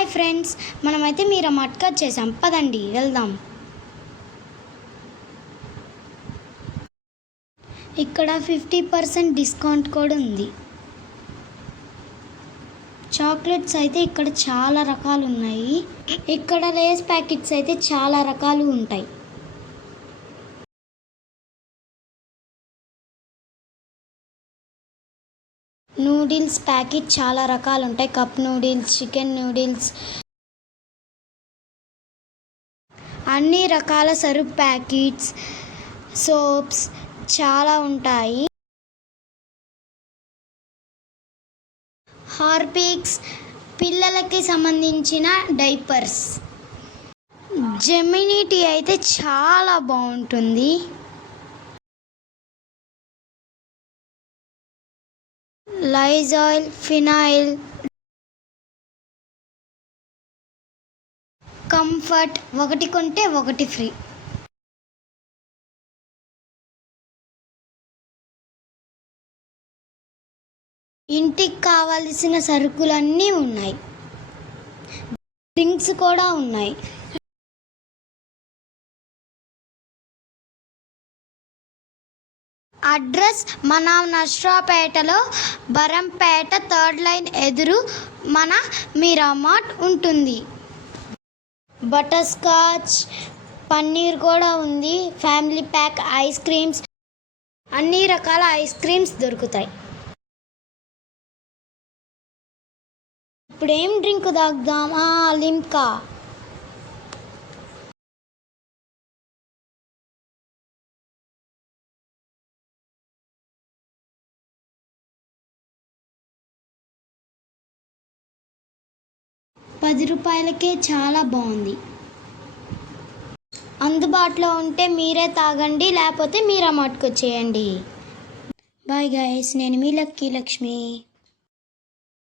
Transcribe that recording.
Hi friends, మనమైతే మీరా మట్కా చేసాం. పదండి వెళ్దాం. ఇక్కడ 50% డిస్కౌంట్ కూడా ఉంది. చాక్లెట్స్ అయితే ఇక్కడ చాలా రకాలు ఉన్నాయి. ఇక్కడ లేస్ ప్యాకెట్స్ అయితే చాలా రకాలు ఉంటాయి. నూడిల్స్ ప్యాకెట్ చాలా రకాలు ఉంటాయి. కప్ నూడిల్స్, చికెన్ నూడిల్స్, అన్ని రకాల సరుపు ప్యాకెట్స్, సోప్స్ చాలా ఉంటాయి. హార్పిక్స్, పిల్లలకి సంబంధించిన డైపర్స్. జెమినీ టీ అయితే చాలా బాగుంటుంది. లైజాల్, ఫినాయిల్, కంఫర్ట్, ఒకటి కొంటే ఒకటి ఫ్రీ. ఇంటికి కావలసిన సరుకులన్నీ ఉన్నాయి. డ్రింక్స్ కూడా ఉన్నాయి. అడ్రస్ మన నర్సరావుపేటలో బరంపేట 3rd లైన్ ఎదురు మన మీరామార్ట్ ఉంటుంది. బటర్ స్కాచ్, పన్నీర్ కూడా ఉంది. ఫ్యామిలీ ప్యాక్ ఐస్ క్రీమ్స్, అన్ని రకాల ఐస్ క్రీమ్స్ దొరుకుతాయి. ఇప్పుడు ఏం డ్రింక్ తాగుదామా? లిమ్కా. ₹10కే చాలా బాగుంది. అందుబాటులో ఉంటే మీరే తాగండి, లేకపోతే మీరా మార్ట్కి వచ్చేయండి. బాయ్ గైస్, నేను మీ లక్కీ లక్ష్మి.